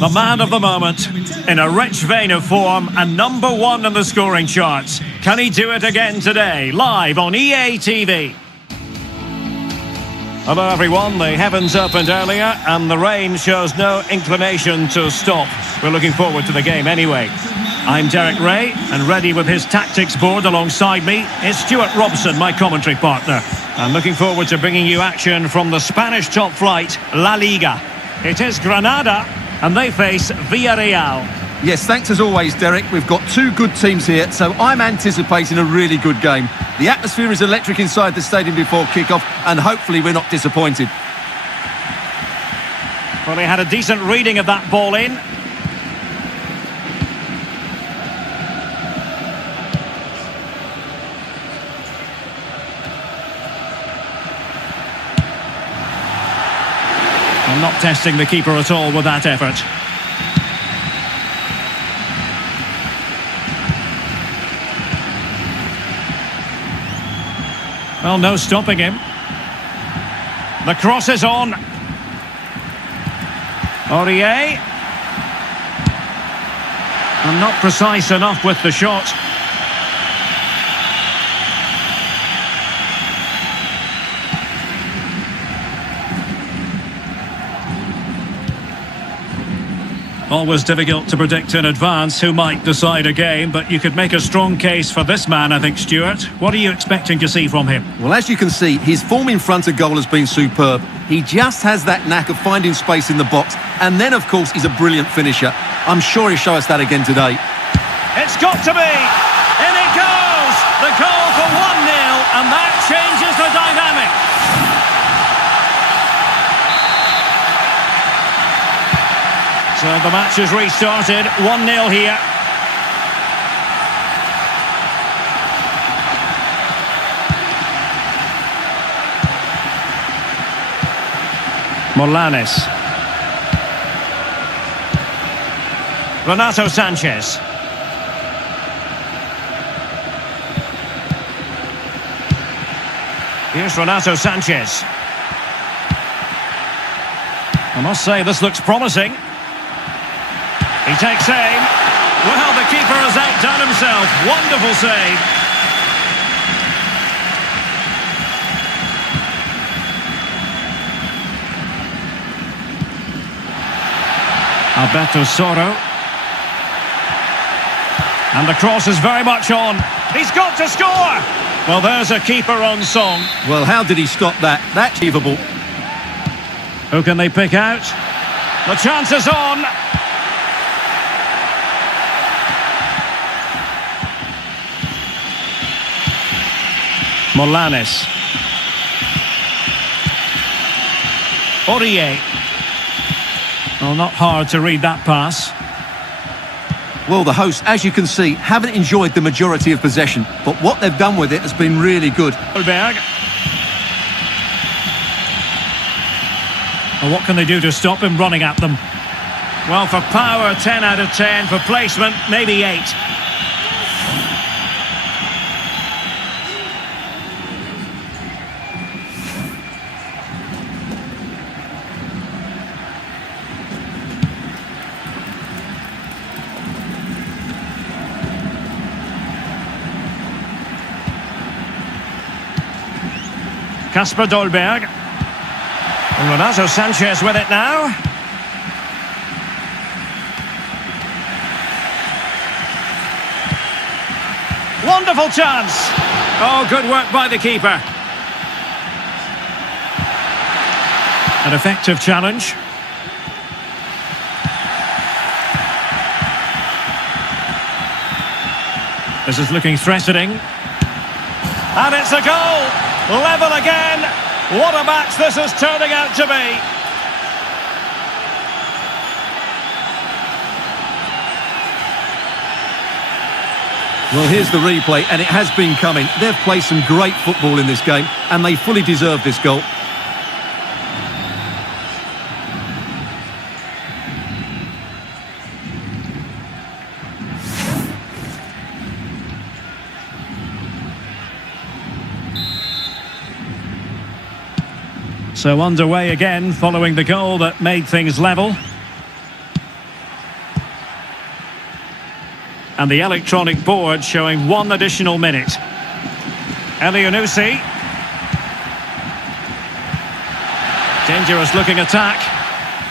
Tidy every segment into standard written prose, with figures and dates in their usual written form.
The man of the moment, in a rich vein of form and #1 in the scoring charts. Can he do it again today, live on EA TV? Hello everyone, the heavens opened earlier and the rain shows no inclination to stop. We're looking forward to the game anyway. I'm Derek Ray, and ready with his tactics board alongside me is Stuart Robson, my commentary partner. I'm looking forward to bringing you action from the Spanish top flight, La Liga. It is Granada, and they face Villarreal. Yes, thanks as always, Derek. We've got two good teams here, so I'm anticipating a really good game. The atmosphere is electric inside the stadium before kick-off, and hopefully we're not disappointed. Well, he had a decent reading of that ball in. I'm not testing the keeper at all with that effort. Well, no stopping him. The cross is on. Aurier. And not precise enough with the shot. Always difficult to predict in advance who might decide a game, but you could make a strong case for this man, I think, Stuart. What are you expecting to see from him? Well, as you can see, his form in front of goal has been superb. He just has that knack of finding space in the box, and then, of course, he's a brilliant finisher. I'm sure he'll show us that again today. It's got to be! In it goes! The goal for 1-0, and that changes the dynamic. So the match has restarted, 1-0 here. Morlanes. Renato Sanchez. Here's Renato Sanchez. I must say, this looks promising. He takes aim. Well, the keeper has outdone himself. Wonderful save. Alberto Soro. And the cross is very much on. He's got to score! Well, there's a keeper on song. Well, how did he stop that? That's achievable. Who can they pick out? The chance is on. Morlanes. Aurier. Well, not hard to read that pass. Well, the hosts, as you can see, haven't enjoyed the majority of possession, but what they've done with it has been really good. Dolberg. Well, what can they do to stop him running at them? Well, for power, 10 out of 10. For placement, maybe 8. Kasper Dolberg. And Renato Sanchez with it now. Wonderful chance. Oh, good work by the keeper. An effective challenge. This is looking threatening. And it's a goal. Level again. What a match this is turning out to be. Well, here's the replay, and it has been coming. They've played some great football in this game, and they fully deserve this goal. So underway again following the goal that made things level. And the electronic board showing 1 additional minute. Elianusi. Dangerous looking attack.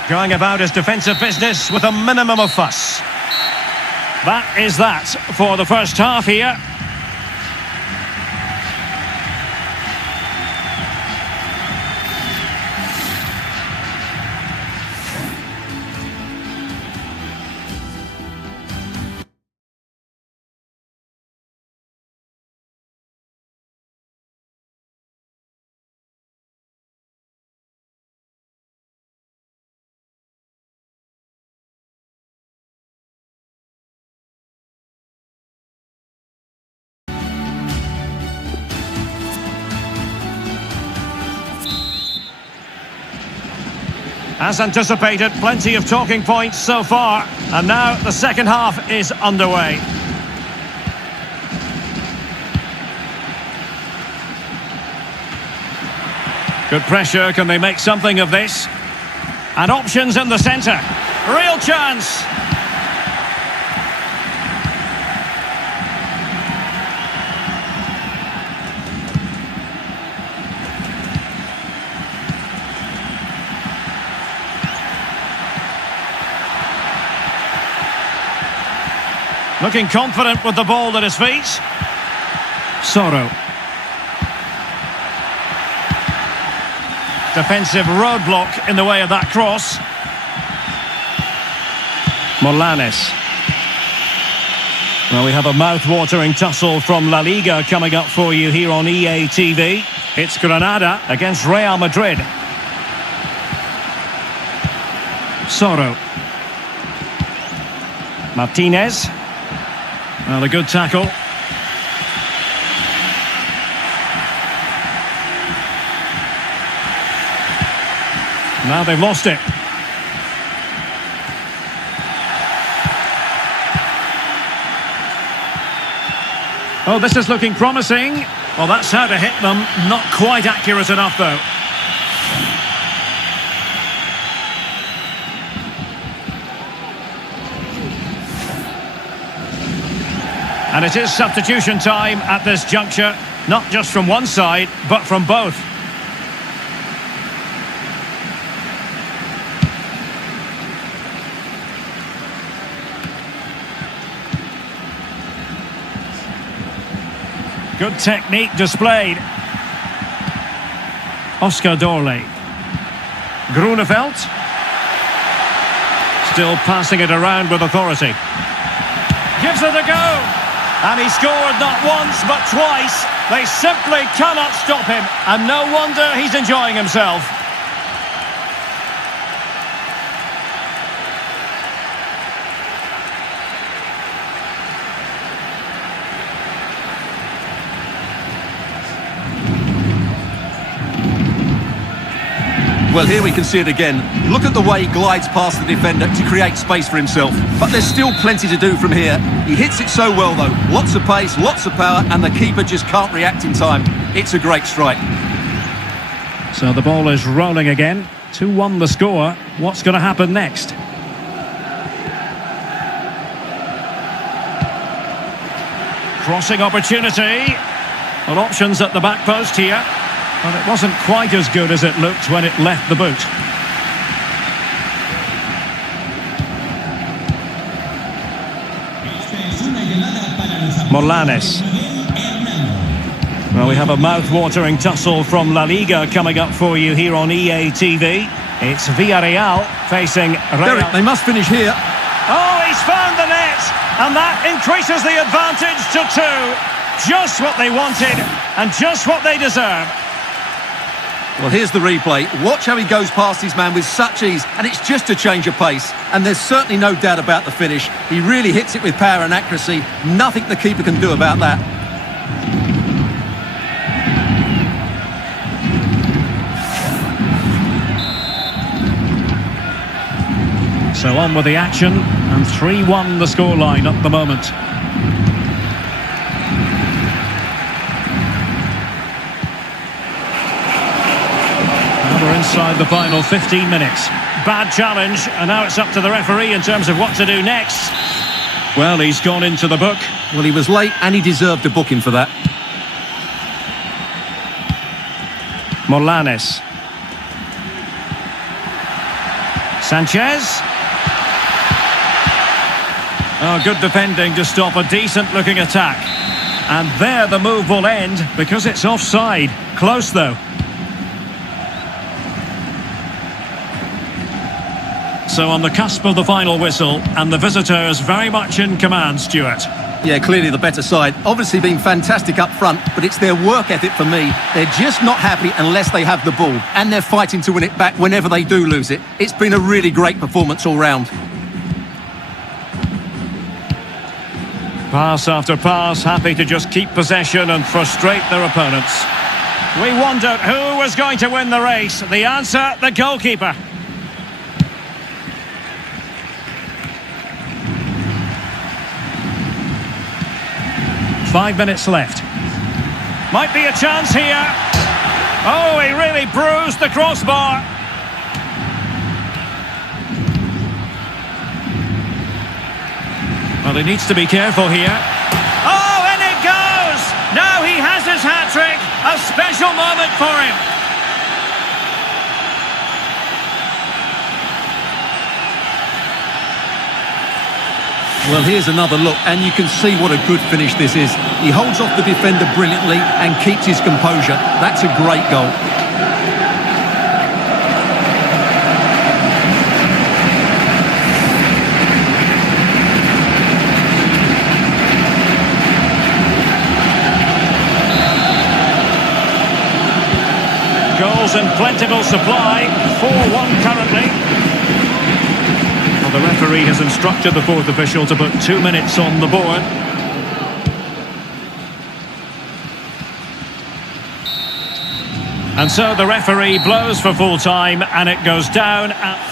Going about his defensive business with a minimum of fuss. That is that for the first half here. As anticipated, plenty of talking points so far, and now the second half is underway. Good pressure, can they make something of this? And options in the centre. Real chance! Looking confident with the ball at his feet. Soro. Defensive roadblock in the way of that cross. Morlanes. Well, we have a mouth-watering tussle from La Liga coming up for you here on EA TV. It's Granada against Real Madrid. Soro. Martinez. Well, a good tackle. Now they've lost it. Oh, this is looking promising. Well, that's how to hit them. Not quite accurate enough, though. And it is substitution time at this juncture, not just from one side, but from both. Good technique displayed. Oscar Dorley. Grunewald. Still passing it around with authority. Gives it a go. And he scored not once, but twice. They simply cannot stop him. And no wonder he's enjoying himself. Well, here we can see it again. Look at the way he glides past the defender to create space for himself. But there's still plenty to do from here. He hits it so well, though. Lots of pace, lots of power, and the keeper just can't react in time. It's a great strike. So the ball is rolling again. 2-1 the score. What's going to happen next? Crossing opportunity. Well, options at the back post here. But it wasn't quite as good as it looked when it left the boot. Morlanes. Well, we have a mouth-watering tussle from La Liga coming up for you here on EA TV. It's Villarreal facing Real. Derek, they must finish here. Oh, he's found the net! And that increases the advantage to 2. Just what they wanted and just what they deserve. Well, here's the replay. Watch how he goes past his man with such ease, and it's just a change of pace. And there's certainly no doubt about the finish. He really hits it with power and accuracy. Nothing the keeper can do about that. So on with the action, and 3-1 the scoreline at the moment. Inside the final 15 minutes. Bad challenge, and now it's up to the referee in terms of what to do next. Well, he's gone into the book. Well, he was late and he deserved a booking for that. Morlanes. Sanchez. Oh, good defending to stop a decent-looking attack. And there the move will end because it's offside. Close, though. So on the cusp of the final whistle, and the visitors very much in command, Stuart. Yeah, clearly the better side. Obviously being fantastic up front, but it's their work ethic for me. They're just not happy unless they have the ball, and they're fighting to win it back whenever they do lose it. It's been a really great performance all round. Pass after pass, happy to just keep possession and frustrate their opponents. We wondered who was going to win the race. The answer, the goalkeeper. Five minutes left. Might be a chance here. Oh, he really bruised the crossbar. Well, he needs to be careful here. Oh, and it goes! Now he has his hat-trick. A special moment for him. Well, here's another look, and you can see what a good finish this is. He holds off the defender brilliantly and keeps his composure. That's a great goal. Goals in plentiful supply. 4-1 currently. The referee has instructed the fourth official to put 2 minutes on the board. And so the referee blows for full time and it goes down at...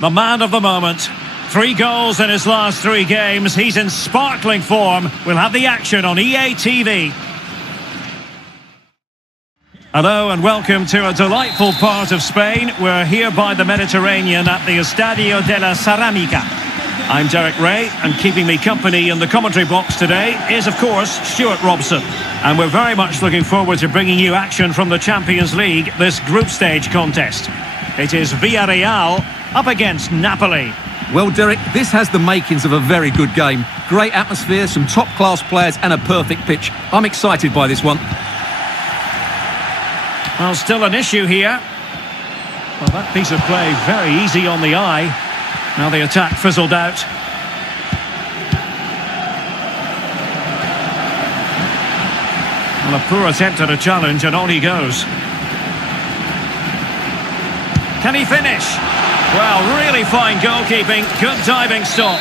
The man of the moment. 3 goals in his last 3 games. He's in sparkling form. We'll have the action on EA TV. Hello and welcome to a delightful part of Spain. We're here by the Mediterranean at the Estadio de la Ceramica. I'm Derek Ray, and keeping me company in the commentary box today is, of course, Stuart Robson. And we're very much looking forward to bringing you action from the Champions League, this group stage contest. It is Villarreal up against Napoli. Well, Derek, this has the makings of a very good game. Great atmosphere, some top-class players and a perfect pitch. I'm excited by this one. Well, still an issue here. Well, that piece of play very easy on the eye. Now the attack fizzled out. Well, a poor attempt at a challenge, and on he goes. Can he finish? Well, really fine goalkeeping, good diving stop.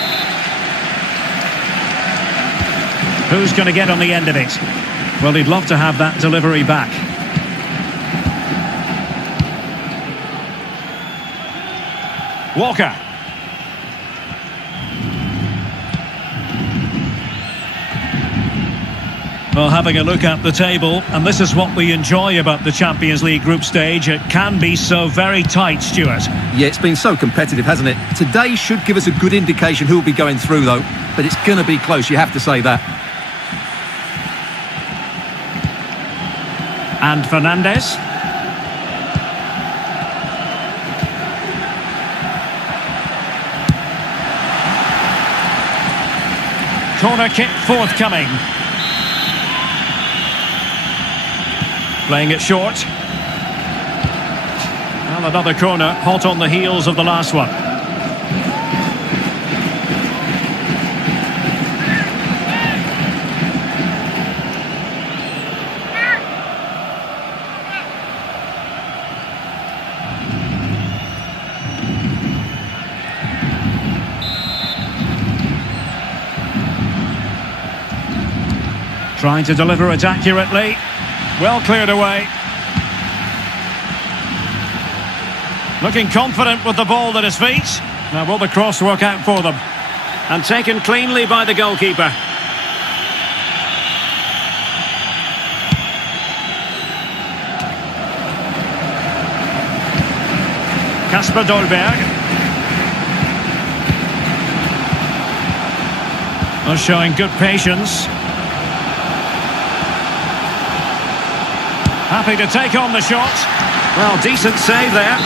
Who's going to get on the end of it? Well, he'd love to have that delivery back. Walker. Well, having a look at the table, and this is what we enjoy about the Champions League group stage. It can be so very tight, Stuart. Yeah, it's been so competitive, hasn't it? Today should give us a good indication who will be going through, though. But it's going to be close, you have to say that. And Fernandez. Corner kick forthcoming. Playing it short. Well, another corner, hot on the heels of the last one. Trying to deliver it accurately. Well cleared away. Looking confident with the ball at his feet. Now will the cross work out for them? And taken cleanly by the goalkeeper. Kasper Dolberg. Oh, showing good patience. Happy to take on the shot. Well, decent save there.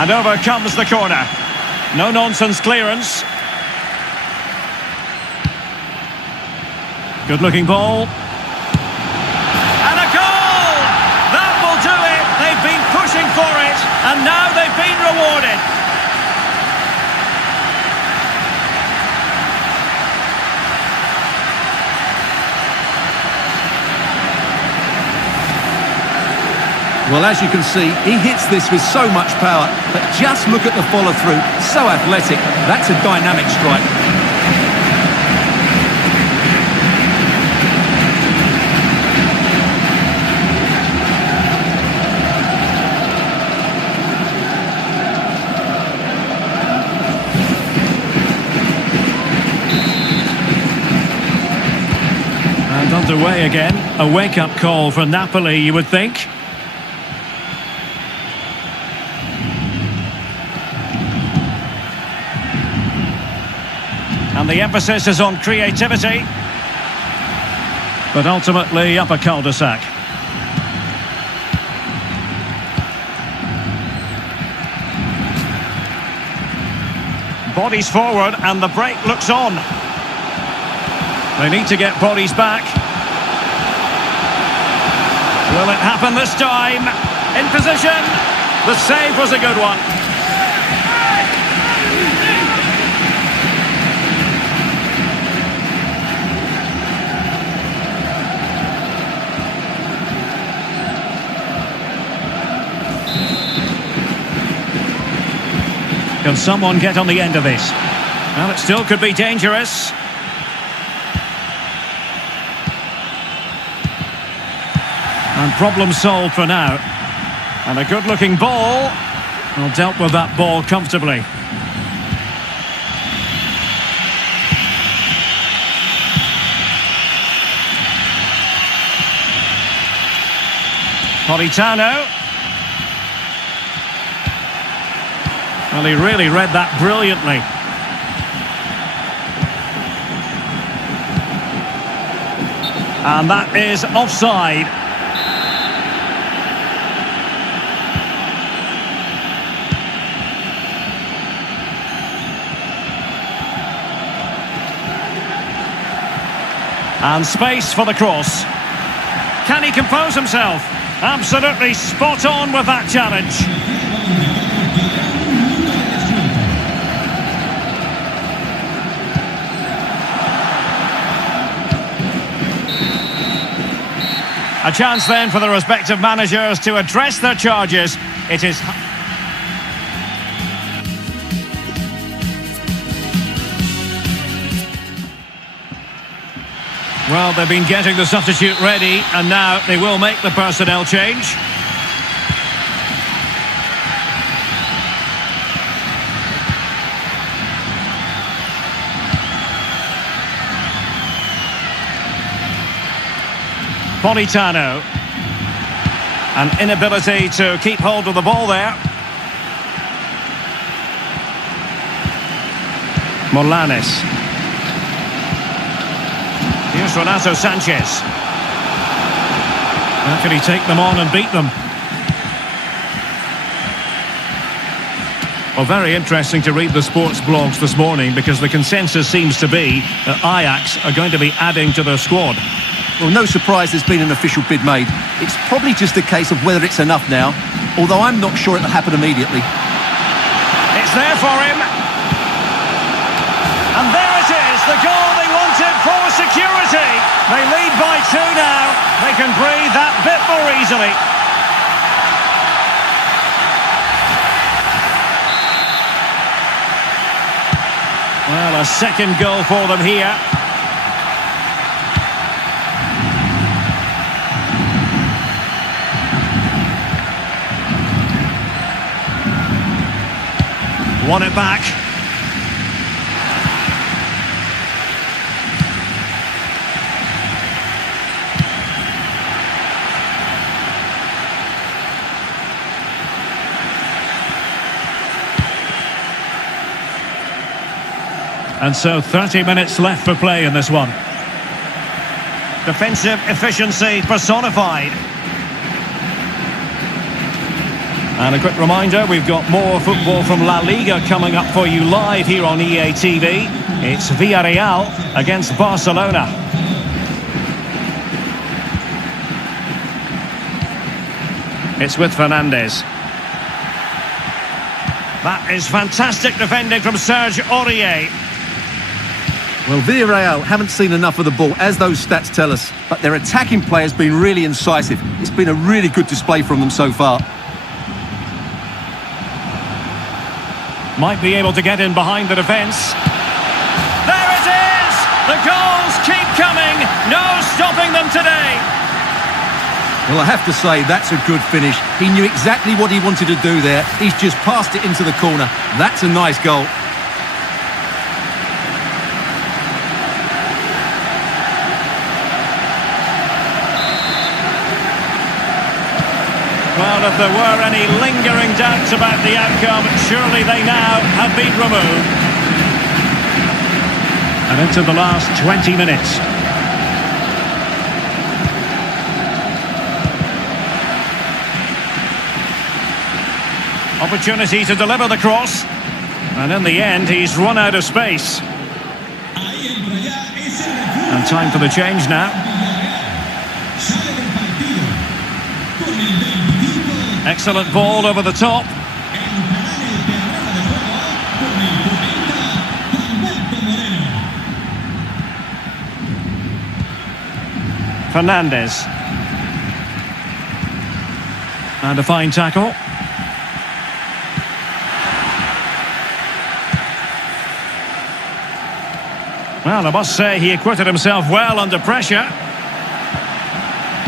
And over comes the corner. No-nonsense clearance. Good-looking ball. And a goal! That will do it. They've been pushing for it, and now they've been rewarded. Well, as you can see, he hits this with so much power, but just look at the follow-through. So athletic. That's a dynamic strike. And underway again. A wake-up call for Napoli, you would think. And the emphasis is on creativity. But ultimately up a cul-de-sac. Bodies forward and the break looks on. They need to get bodies back. Will it happen this time? In position. The save was a good one. Can someone get on the end of this? Well, it still could be dangerous. And problem solved for now. And a good-looking ball. Well, dealt with that ball comfortably. Politano. Well, he really read that brilliantly. And that is offside. And space for the cross. Can he compose himself? Absolutely spot on with that challenge. A chance then for the respective managers to address their charges. It is... Well, they've been getting the substitute ready, and now they will make the personnel change. Politano. An inability to keep hold of the ball there. Morlanes. Here's Renato Sanchez. How can he take them on and beat them? Well, very interesting to read the sports blogs this morning, because the consensus seems to be that Ajax are going to be adding to their squad. Well, no surprise there's been an official bid made. It's probably just a case of whether it's enough now, although I'm not sure it'll happen immediately. It's there for him. And there it is, the goal they wanted for security. They lead by 2 now. They can breathe that bit more easily. Well, a second goal for them here. Won it back. And so 30 minutes left for play in this one. Defensive efficiency personified. And a quick reminder, we've got more football from La Liga coming up for you live here on EA TV. It's Villarreal against Barcelona. It's with Fernandes. That is fantastic defending from Serge Aurier. Well, Villarreal haven't seen enough of the ball, as those stats tell us, but their attacking play has been really incisive. It's been a really good display from them so far. Might be able to get in behind the defence. There it is! The goals keep coming. No stopping them today. Well, I have to say, that's a good finish. He knew exactly what he wanted to do there. He's just passed it into the corner. That's a nice goal. Well, if there were any lingering doubts about the outcome, surely they now have been removed. And into the last 20 minutes. Opportunity to deliver the cross. And in the end, he's run out of space. And time for the change now. Excellent ball over the top. Fernandes. And a fine tackle. Well, I must say he acquitted himself well under pressure.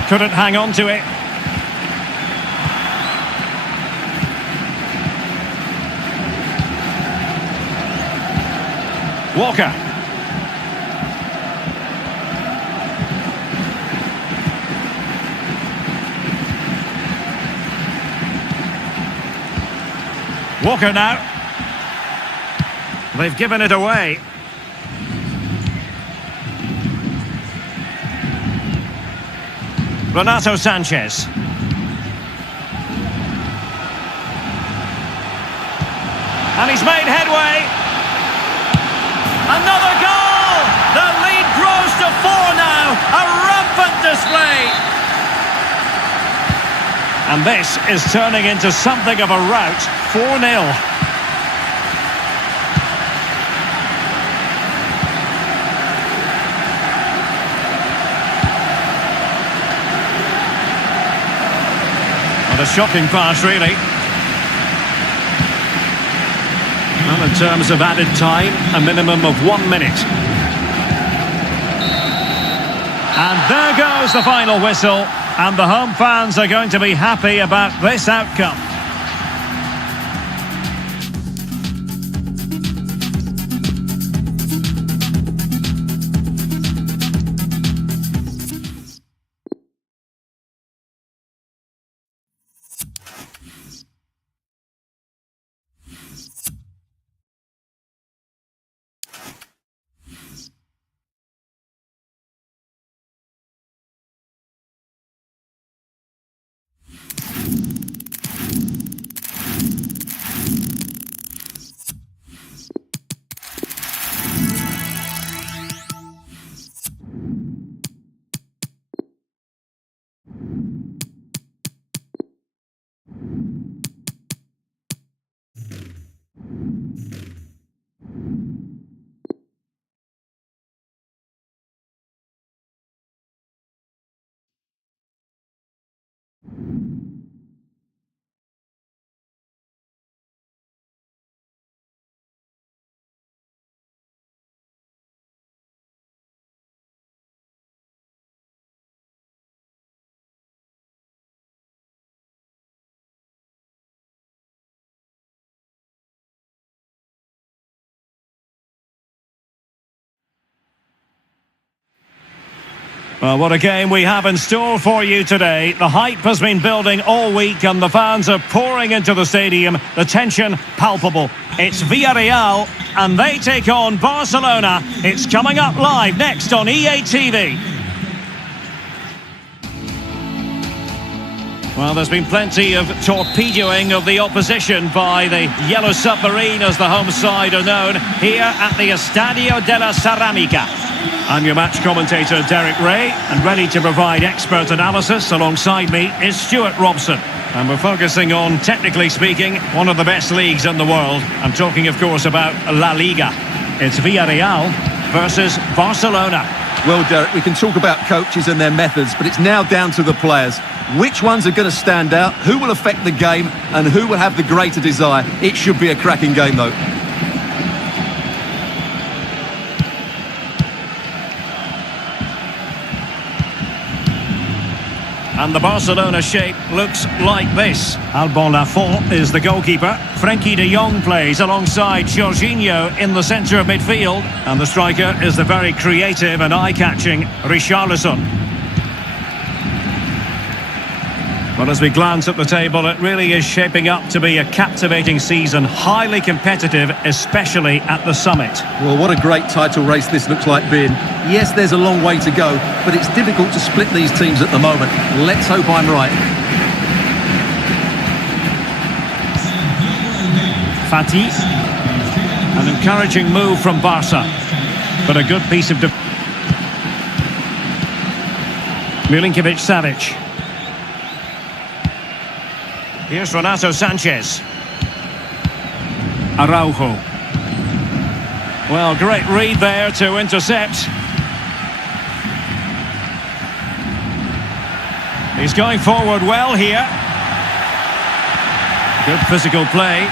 Couldn't hang on to it. Walker. Walker now. They've given it away. Renato Sanchez. And he's made headway. Another goal! The lead grows to 4 now. A rampant display. And this is turning into something of a rout. 4-0. What a shocking pass, really. Well, in terms of added time, a minimum of 1 minute. And there goes the final whistle. And the home fans are going to be happy about this outcome. Well, what a game we have in store for you today. The hype has been building all week and the fans are pouring into the stadium. The tension palpable. It's Villarreal and they take on Barcelona. It's coming up live next on EA TV. Well, there's been plenty of torpedoing of the opposition by the Yellow Submarine, as the home side are known, here at the Estadio de la Ceramica. I'm your match commentator, Derek Ray, and ready to provide expert analysis alongside me is Stuart Robson. And we're focusing on, technically speaking, one of the best leagues in the world. I'm talking, of course, about La Liga. It's Villarreal versus Barcelona. Well, Derek, we can talk about coaches and their methods, but it's now down to the players. Which ones are going to stand out, who will affect the game, and who will have the greater desire? It should be a cracking game, though. And the Barcelona shape looks like this. Alban Lafont is the goalkeeper. Frenkie de Jong plays alongside Jorginho in the centre of midfield. And the striker is the very creative and eye-catching Richarlison. Well, as we glance at the table, it really is shaping up to be a captivating season, highly competitive, especially at the summit. Well, what a great title race this looks like being. Yes, there's a long way to go, but it's difficult to split these teams at the moment. Let's hope I'm right. Fati. An encouraging move from Barca, but a good piece of... Milinkovic-Savic. Here's Renato Sanchez. Araujo. Well, great read there to intercept. He's going forward well here. Good physical play.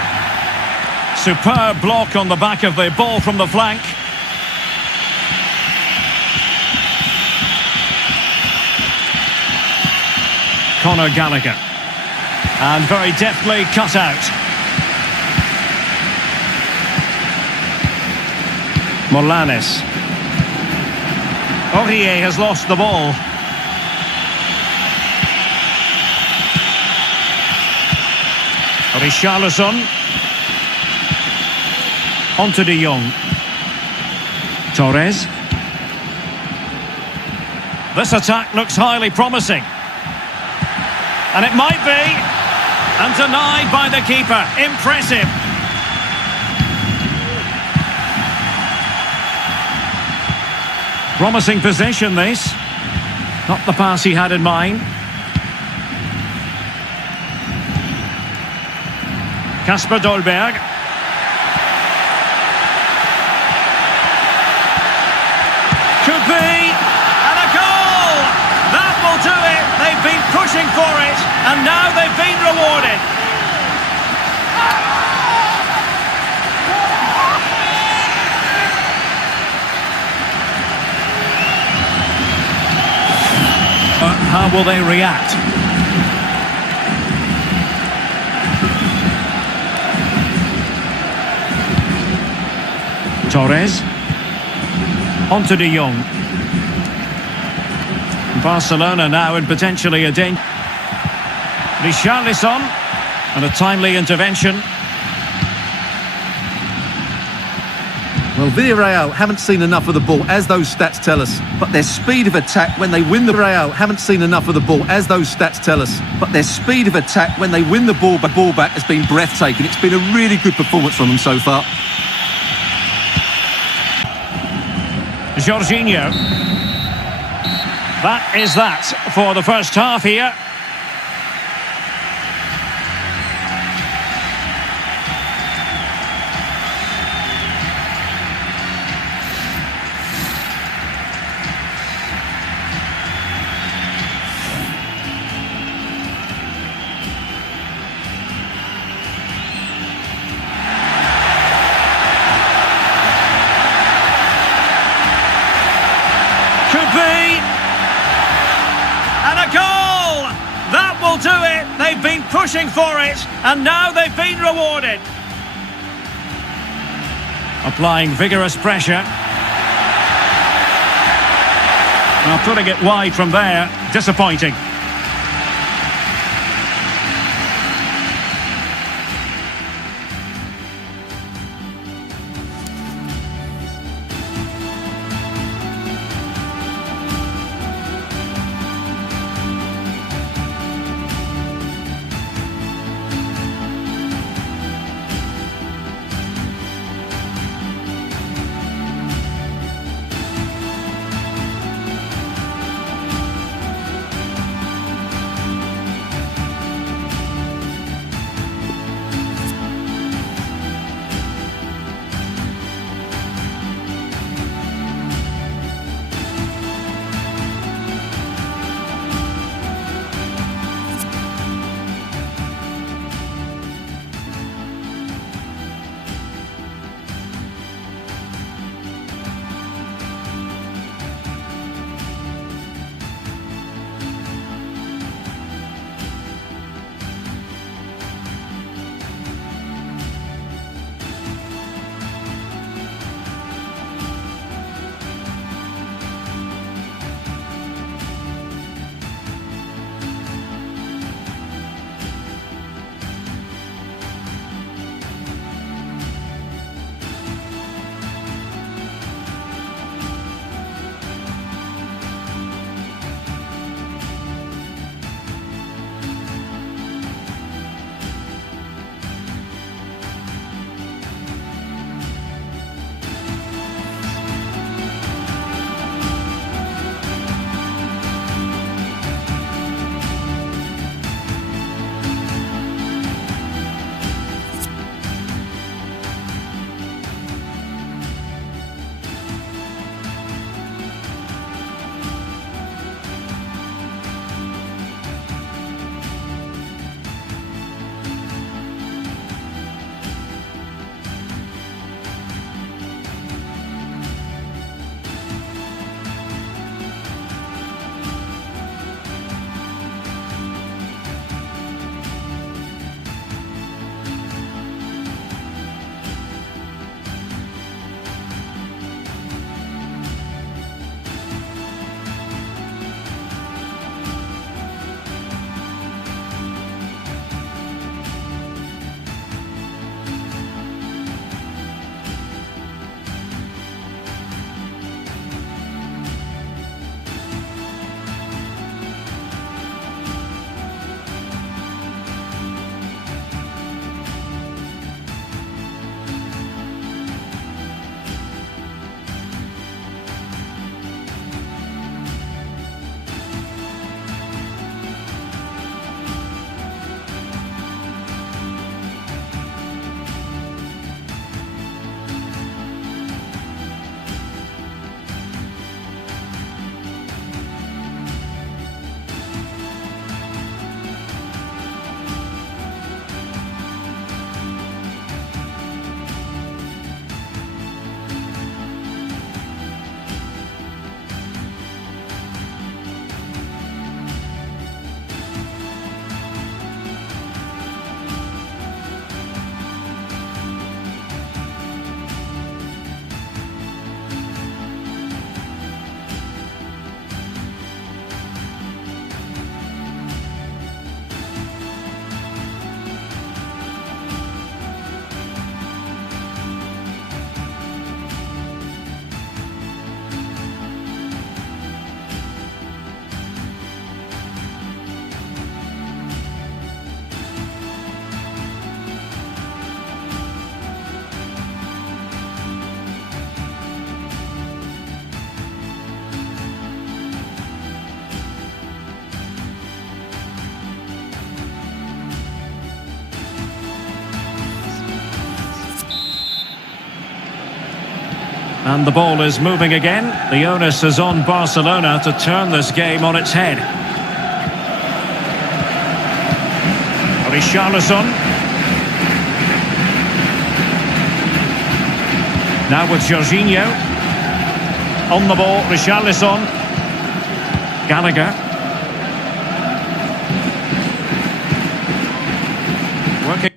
Superb block on the back of the ball from the flank. Conor Gallagher. And very deftly cut out. Morlanes. Aurier has lost the ball. Richarlison. On to De Jong. Torres. This attack looks highly promising. And it might be. And denied by the keeper. Impressive. Promising position, this. Not the pass he had in mind. Kasper Dolberg. Could be. And a goal! That will do it. They've been pushing for it. And now they've been rewarded. How will they react? Torres. On to De Jong. Barcelona now in potentially a danger. Richarlison. And a timely intervention. Well, Villarreal haven't seen enough of the ball, as those stats tell us. But their speed of attack when they win the Real haven't seen enough of the ball, as those stats tell us. But their speed of attack when they win the ball back has been breathtaking. It's been a really good performance from them so far. Jorginho. That is that for the first half here. Could be. And a goal! That will do it. They've been pushing for it, and now they've been rewarded. Applying vigorous pressure. Now putting it wide from there. Disappointing. And the ball is moving again. The onus is on Barcelona to turn this game on its head. Richarlison. Now with Jorginho. On the ball, Richarlison. Gallagher. Working.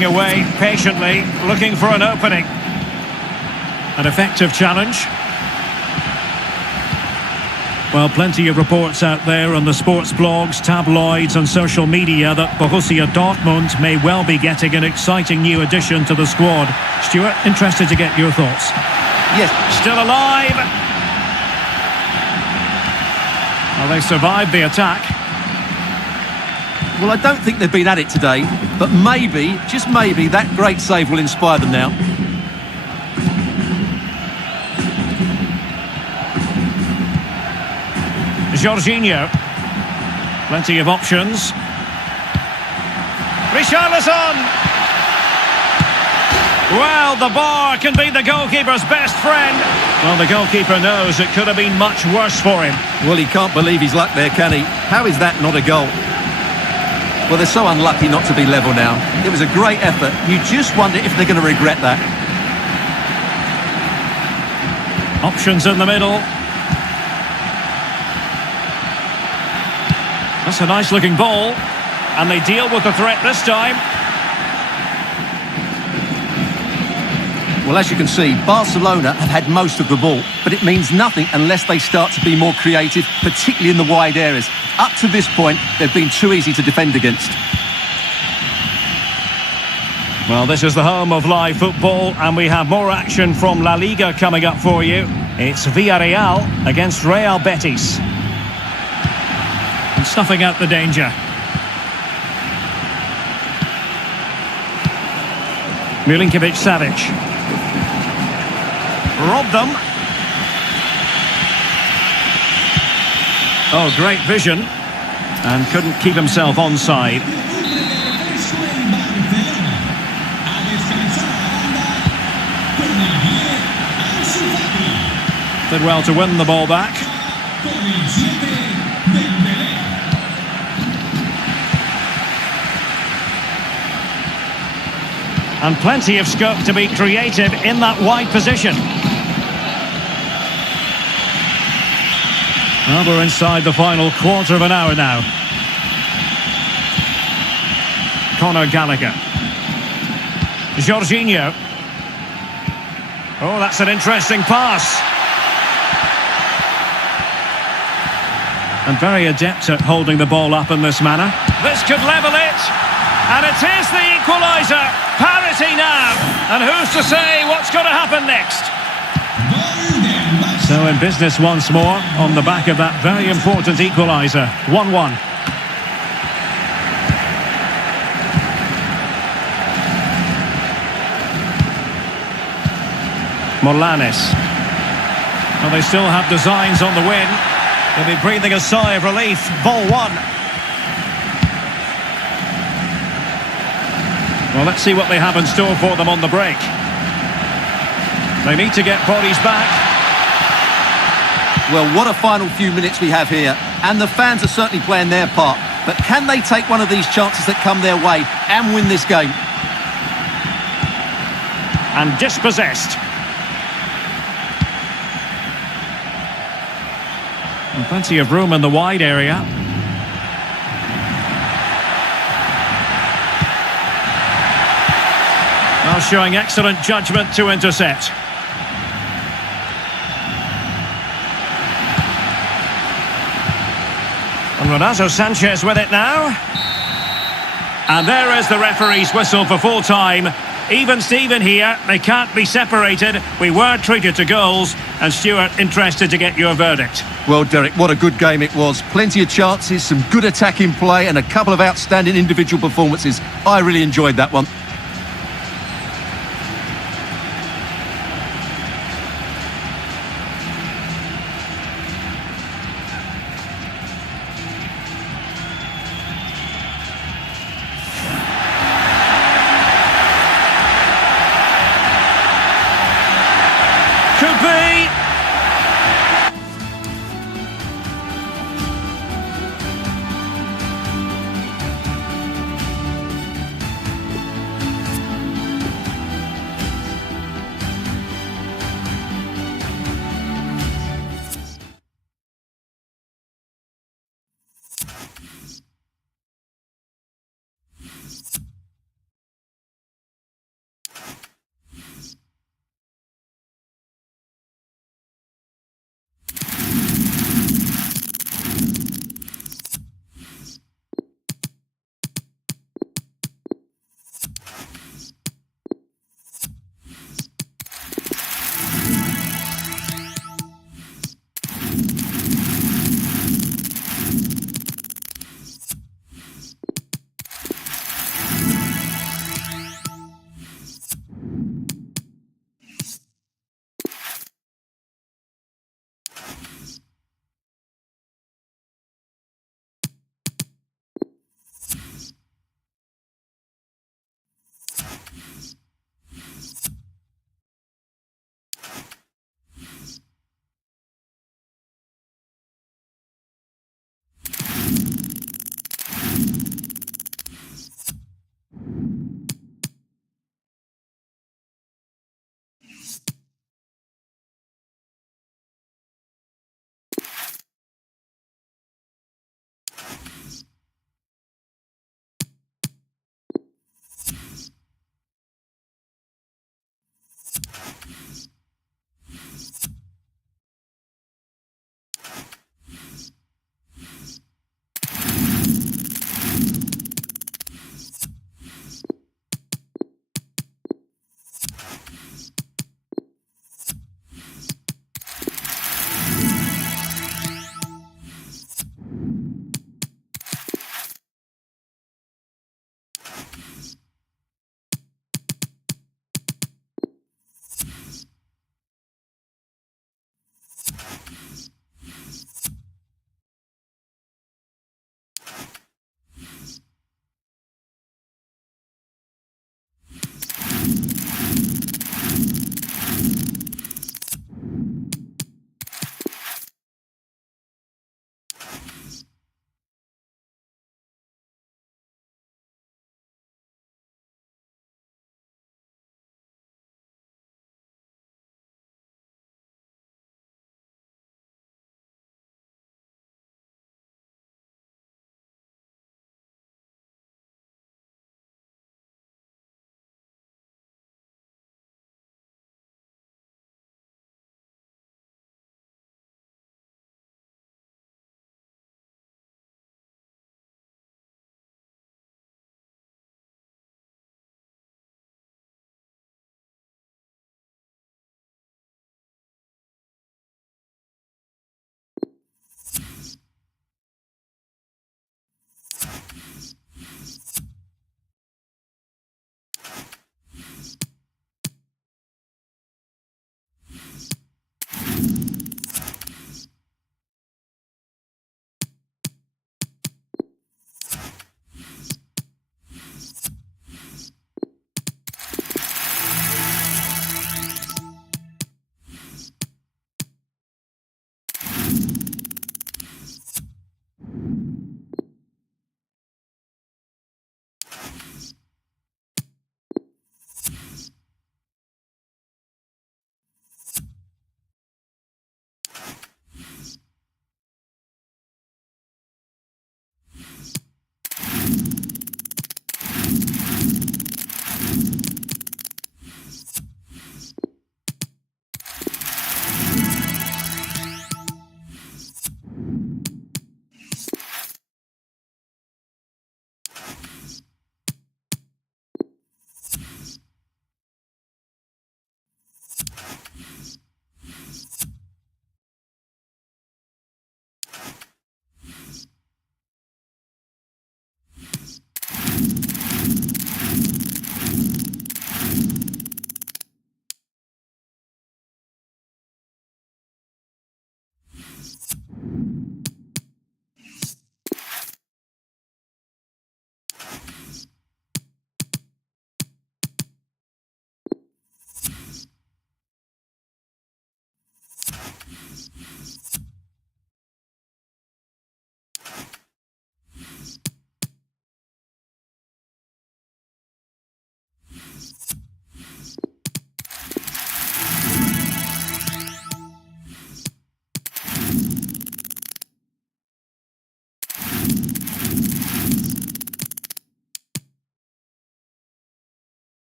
Away patiently, looking for an opening. An effective challenge. Well, plenty of reports out there on the sports blogs, tabloids and social media that Borussia Dortmund may well be getting an exciting new addition to the squad. Stuart, interested to get your thoughts. Yes. Still alive. Well, they survived the attack. Well, I don't think they've been at it today, but maybe, just maybe, that great save will inspire them now. Jorginho. Plenty of options. Richarlison! Well, the bar can be the goalkeeper's best friend. Well, the goalkeeper knows it could have been much worse for him. Well, he can't believe his luck there, can he? How is that not a goal? Well, they're so unlucky not to be level now. It was a great effort. You just wonder if they're going to regret that. Options in the middle. That's a nice-looking ball. And they deal with the threat this time. Well, as you can see, Barcelona have had most of the ball, but it means nothing unless they start to be more creative, particularly in the wide areas. Up to this point, they've been too easy to defend against. Well, this is the home of live football, and we have more action from La Liga coming up for you. It's Villarreal against Real Betis. And snuffing out the danger. Milinkovic-Savic. Robbed them. Oh, great vision. And couldn't keep himself onside. Did well to win the ball back. And plenty of scope to be creative in that wide position. Well, we're inside the final quarter of an hour now. Conor Gallagher. Jorginho. Oh, that's an interesting pass. And very adept at holding the ball up in this manner. This could level it. And it is the equaliser. Parity now. And who's to say what's going to happen next? So in business once more on the back of that very important equaliser. 1-1. Morlanes. Well, they still have designs on the win. They'll be breathing a sigh of relief. Ball one. Well, let's see what they have in store for them on the break. They need to get bodies back. Well, what a final few minutes we have here. And the fans are certainly playing their part. But can they take one of these chances that come their way and win this game? And dispossessed. And plenty of room in the wide area. Now showing excellent judgment to intercept. And Renato Sanchez with it now. And there is the referee's whistle for full time. Even Steven here, they can't be separated. We were treated to goals. And Stuart, interested to get your verdict. Well, Derek, what a good game it was. Plenty of chances, some good attacking play and a couple of outstanding individual performances. I really enjoyed that one. Could be.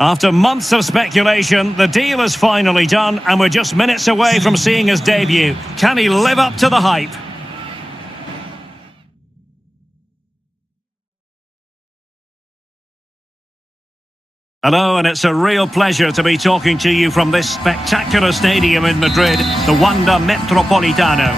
After months of speculation, the deal is finally done, and we're just minutes away from seeing his debut. Can he live up to the hype? Hello, and it's a real pleasure to be talking to you from this spectacular stadium in Madrid, the Wanda Metropolitano.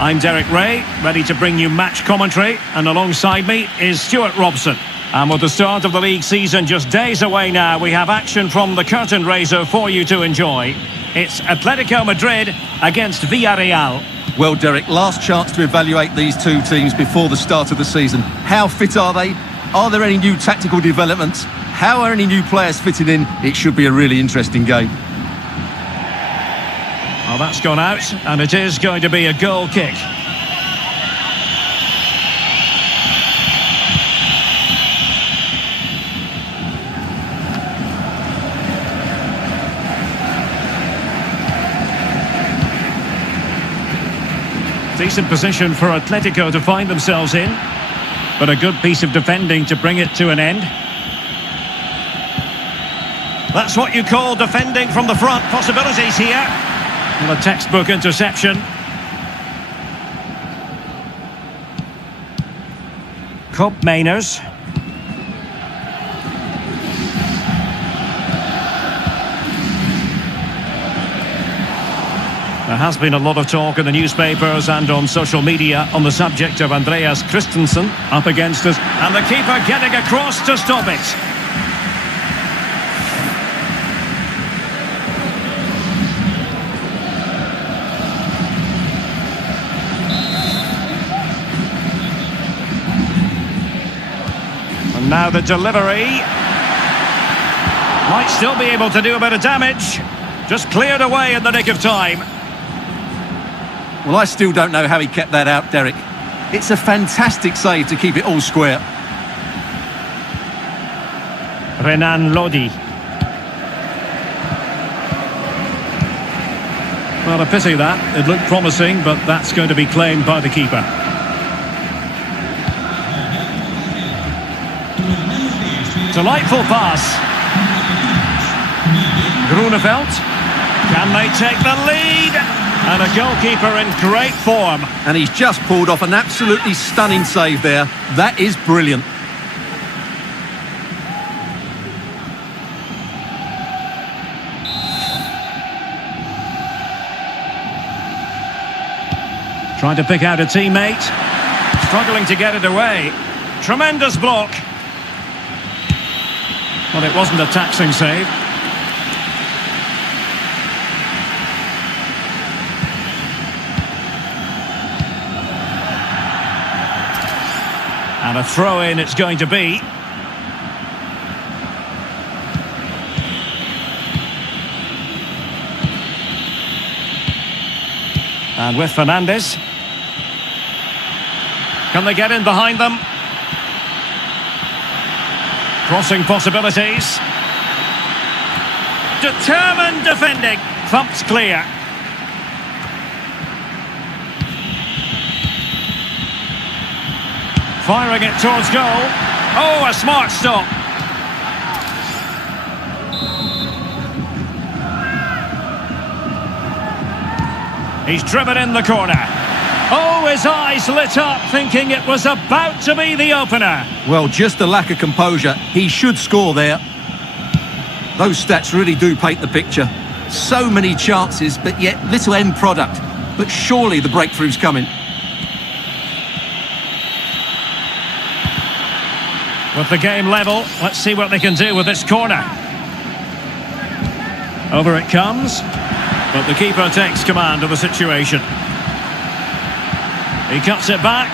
I'm Derek Ray, ready to bring you match commentary, and alongside me is Stuart Robson. And with the start of the league season just days away now, we have action from the curtain raiser for you to enjoy. It's Atletico Madrid against Villarreal. Well, Derek, last chance to evaluate these two teams before the start of the season. How fit are they? Are there any new tactical developments? How are any new players fitting in? It should be a really interesting game. Well, that's gone out, and it is going to be a goal kick. Decent position for Atletico to find themselves in, but a good piece of defending to bring it to an end. That's what you call defending from the front. Possibilities here. And a textbook interception. Cobb Mainers. There has been a lot of talk in the newspapers and on social media on the subject of Andreas Christensen up against us, and the keeper getting across to stop it. And now the delivery. Might still be able to do a bit of damage. Just cleared away in the nick of time. Well, I still don't know how he kept that out, Derek. It's a fantastic save to keep it all square. Renan Lodi. Well, a pity that. It looked promising, but that's going to be claimed by the keeper. Delightful pass. Grunewald. Can they take the lead? And a goalkeeper in great form. And he's just pulled off an absolutely stunning save there. That is brilliant. Trying to pick out a teammate. Struggling to get it away. Tremendous block. Well, it wasn't a taxing save. And a throw-in it's going to be. And with Fernandes. Can they get in behind them? Crossing possibilities. Determined defending. Thumped clear. Firing it towards goal. Oh, a smart stop. He's driven in the corner. Oh, his eyes lit up, thinking it was about to be the opener. Well, just a lack of composure. He should score there. Those stats really do paint the picture. So many chances, but yet little end product. But surely the breakthrough's coming. With the game level, let's see what they can do with this corner. Over it comes, but the keeper takes command of the situation. He cuts it back.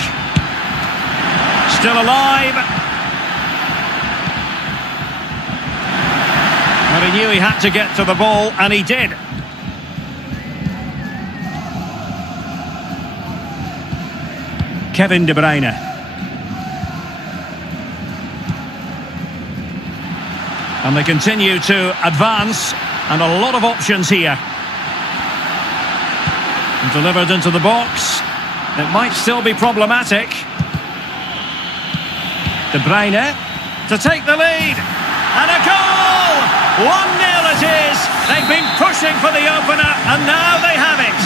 Still alive. But he knew he had to get to the ball, and he did. Kevin De Bruyne. And they continue to advance, and a lot of options here. And delivered into the box. It might still be problematic. De Bruyne to take the lead. And a goal! 1-0 it is. They've been pushing for the opener, and now they have it.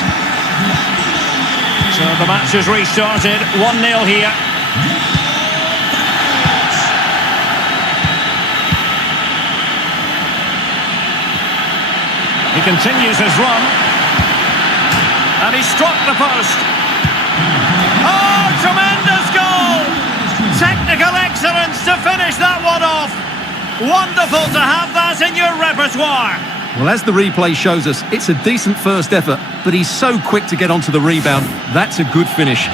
So the match has restarted. 1-0 here. He continues his run. And he struck the post. Oh, tremendous goal! Technical excellence to finish that one off. Wonderful to have that in your repertoire. Well, as the replay shows us, it's a decent first effort, but he's so quick to get onto the rebound. That's a good finish.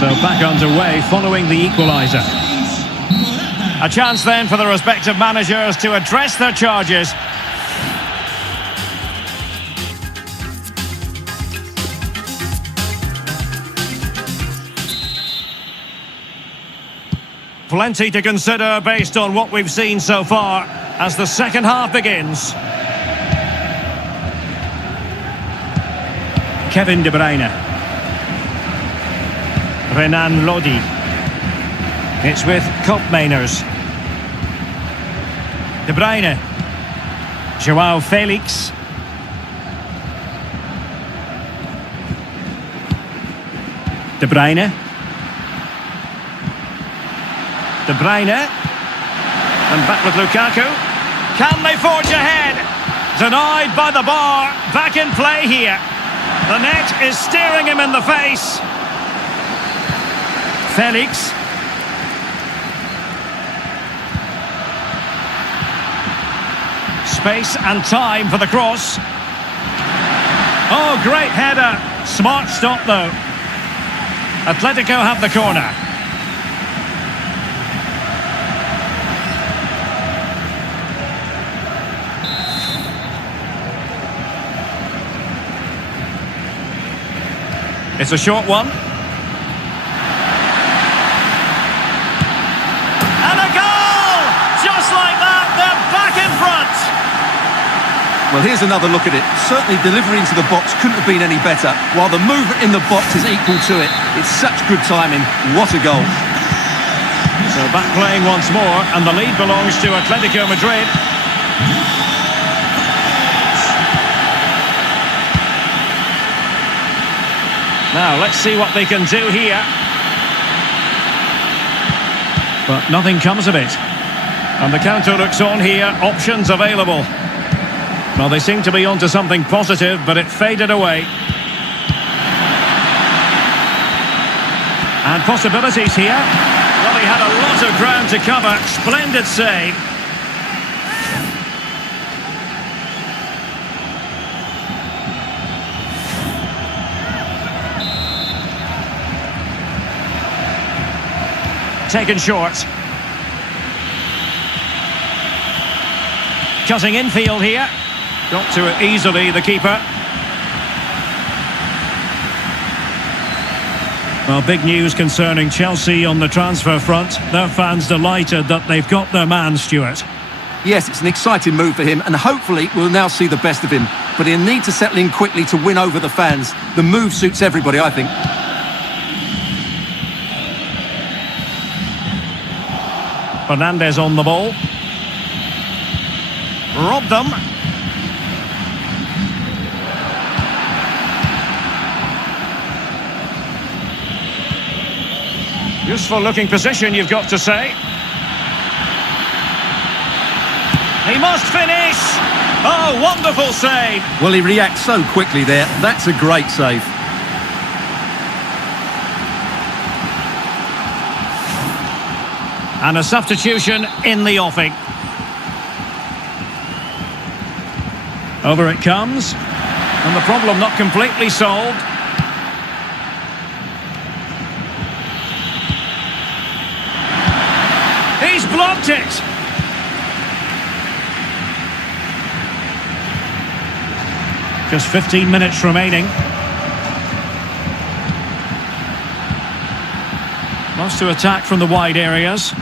So back underway following the equaliser. A chance then for the respective managers to address their charges. Plenty to consider based on what we've seen so far as the second half begins. Kevin De Bruyne. Renan Lodi. It's with Koopmeiners. De Bruyne. João Felix. De Bruyne. De Bruyne. And back with Lukaku. Can they forge ahead? Denied by the bar. Back in play here. The net is staring him in the face. Felix. Space and time for the cross. Oh, great header. Smart stop though. Atletico have the corner. It's a short one. And a goal! Just like that, they're back in front. Well, here's another look at it. Certainly delivery into the box couldn't have been any better, while the movement in the box is equal to it. It's such good timing. What a goal. So back playing once more, and the lead belongs to Atletico Madrid. Now, let's see what they can do here. But nothing comes of it. And the counter looks on here, options available. Well, they seem to be onto something positive, but it faded away. And possibilities here. Well, he had a lot of ground to cover. Splendid save. Taken short. Cutting infield here. Got to it easily, the keeper. Well, big news concerning Chelsea on the transfer front. Their fans delighted that they've got their man, Stuart. Yes, it's an exciting move for him, and hopefully we'll now see the best of him. But he'll need to settle in quickly to win over the fans. The move suits everybody, I think. Fernandes on the ball. Robbed them. Useful looking position, you've got to say. He must finish. Oh, wonderful save. Well, he reacts so quickly there. That's a great save. And a substitution in the offing. Over it comes. And the problem not completely solved. He's blocked it. Just 15 minutes remaining. Wants to attack from the wide areas.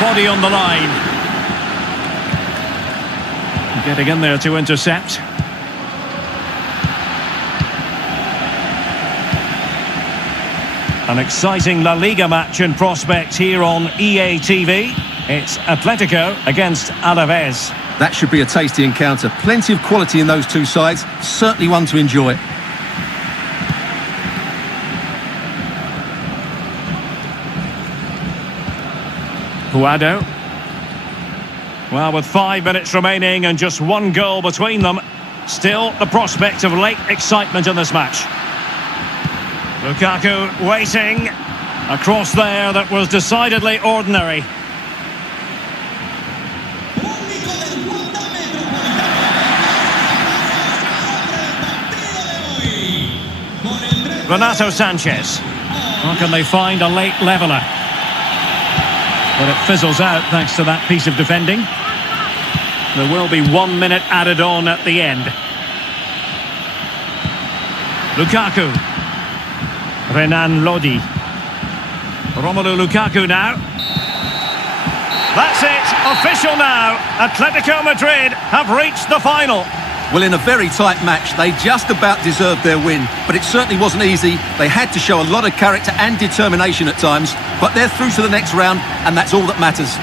Body on the line. Getting in there to intercept. An exciting La Liga match in prospect here on EA TV. It's Atletico against Alaves. That should be a tasty encounter. Plenty of quality in those two sides. Certainly one to enjoy. Guado. Well, with 5 minutes remaining and just one goal between them, still the prospect of late excitement in this match. Lukaku waiting. A cross there that was decidedly ordinary. Renato Sanchez. Or can they find a late leveller? But it fizzles out thanks to that piece of defending. There will be 1 minute added on at the end. Lukaku. Renan Lodi. Romelu Lukaku now. That's it, official now. Atletico Madrid have reached the final. Well, in a very tight match, they just about deserved their win. But it certainly wasn't easy. They had to show a lot of character and determination at times. But they're through to the next round, and that's all that matters.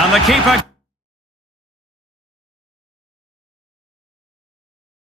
And the keeper...